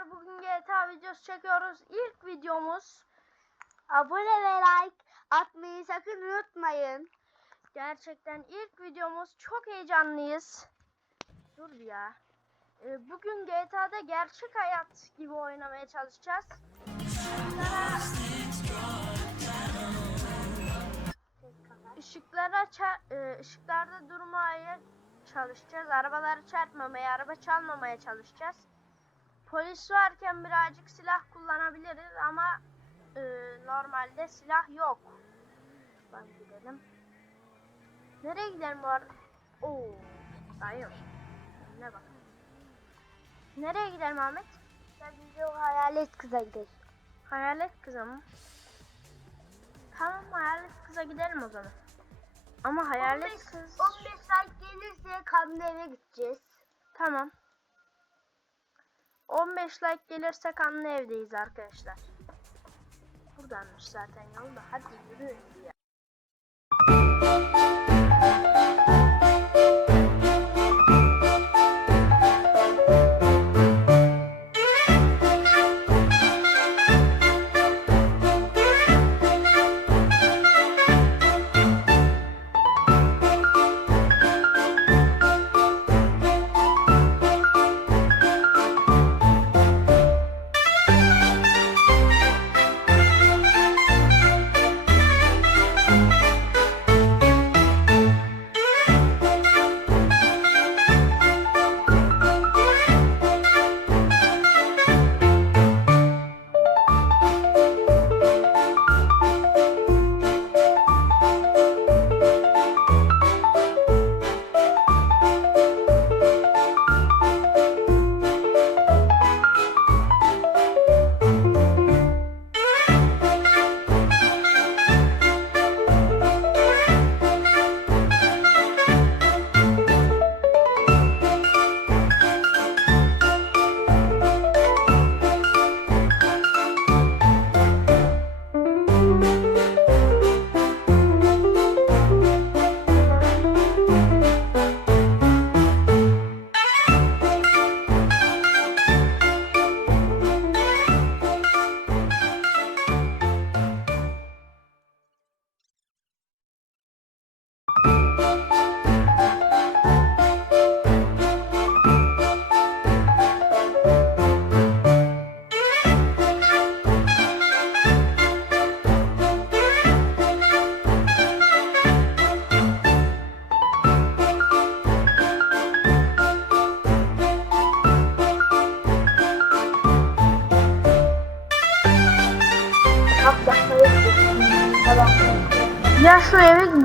arkadaşlar bugün GTA videosu çekiyoruz. İlk videomuz Abone ve like atmayı sakın unutmayın. gerçekten ilk videomuz çok heyecanlıyız. Dur ya. Ee, bugün GTA'da gerçek hayat gibi oynamaya çalışacağız. Işıklara ça- e, ışıklarda durmaya çalışacağız. Arabaları çarpmamaya, araba çalmamaya çalışacağız. Polis varken birazcık silah kullanabiliriz ama e, normalde silah yok. Ben gidelim. Nereye gidelim bu arada? Oo, hayır. Ne bak. Nereye gidelim Ahmet? Ya biz de o hayalet kıza gidelim. Hayalet kıza mı? Tamam hayalet kıza gidelim o zaman. Ama hayalet 15, kız... 15 like gelirse kanlı eve gideceğiz. Tamam. 15 like gelirse kanlı evdeyiz arkadaşlar. Buradanmış zaten yol da. Hadi yürü ya.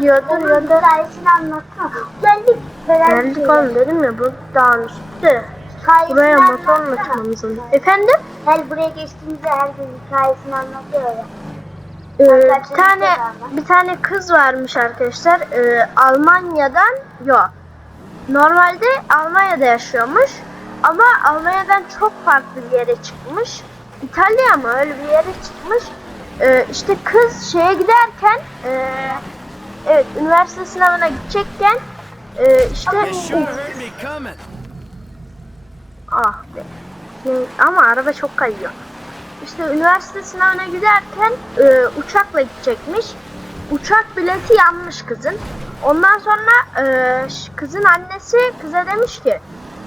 Gidiyordur ya da... hikayesini anlatsana. Geldik. Geldik oğlum dedim ya bu dağın üstü. Buraya çıkmamız lazım. Efendim? Her buraya geçtiğimizde herkes hikayesini anlatıyor ya. Ee, bir tane bir tane kız varmış arkadaşlar. Ee, Almanya'dan yok. Normalde Almanya'da yaşıyormuş. Ama Almanya'dan çok farklı bir yere çıkmış. İtalya mı öyle bir yere çıkmış. Ee, işte kız şeye giderken ee, evet üniversite sınavına gidecekken ee, işte. Ah be. Şey, ama araba çok kayıyor. İşte üniversite sınavına giderken e, uçakla gidecekmiş. Uçak bileti yanmış kızın. Ondan sonra e, kızın annesi kıza demiş ki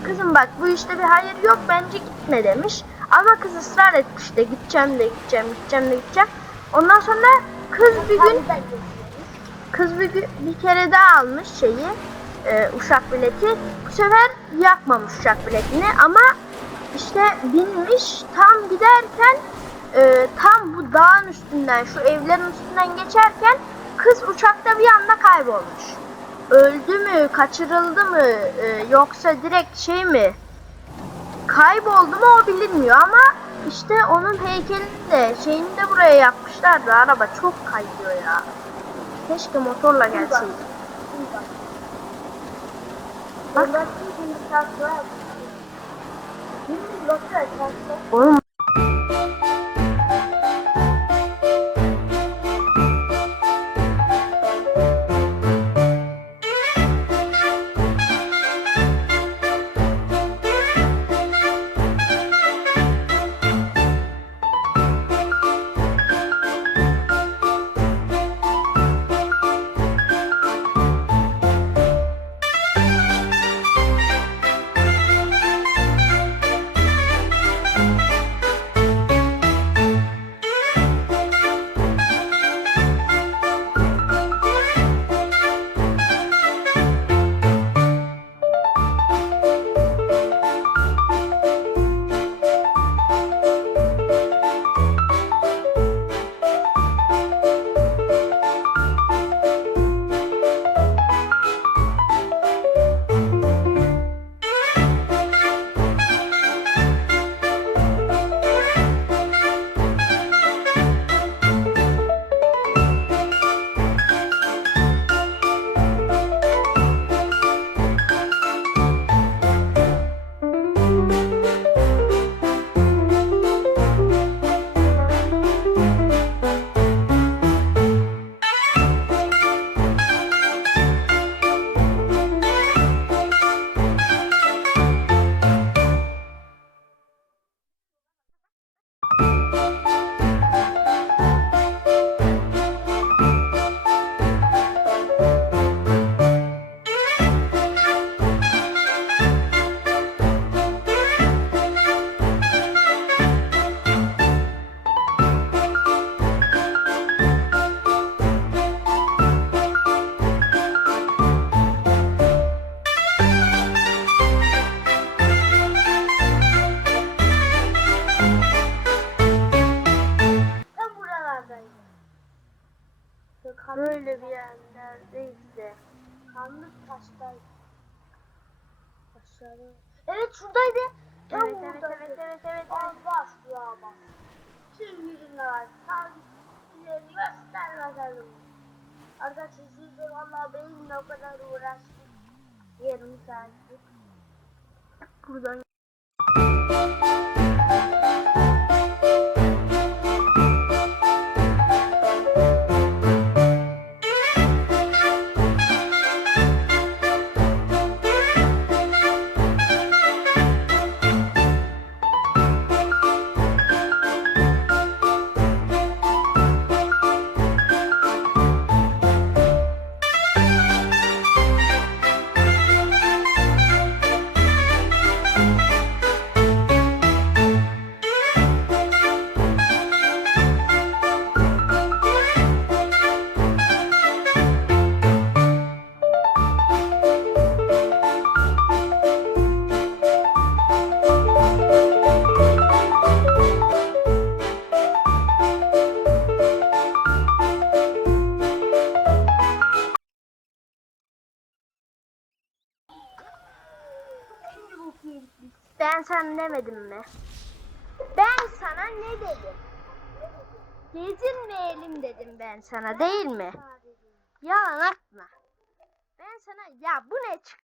Kızım bak bu işte bir hayır yok bence gitme demiş. Ama kız ısrar etmiş de gideceğim de gideceğim gideceğim de gideceğim. Ondan sonra kız bir gün Kız bir, bir kere daha almış şeyi e, uçak bileti. Bu sefer yakmamış uçak biletini ama işte binmiş tam giderken e, tam bu dağın üstünden şu evlerin üstünden geçerken kız uçakta bir anda kaybolmuş. Öldü mü, kaçırıldı mı e, yoksa direkt şey mi kayboldu mu o bilinmiyor ama işte onun heykelini de şeyini de buraya yapmışlar da araba çok kayıyor ya. Keşke motorla gelseydi. Bak. Şimdi böyle bir yerlerdeyse. Sandık taştaydı. Aşağıda. Evet şuradaydı. Tam evet, evet, buradaydı. Evet evet evet. Az bas ya bas. Tüm yüzünde var. Sadece göster bakalım. Arkadaşlar siz de valla benimle o kadar uğraştık. Yarım saatlik. Buradan Ben sana demedim mi? Ben sana ne dedim? Gezinmeyelim dedim ben sana değil mi? Yalan atma. Ben sana ya bu ne çıktı?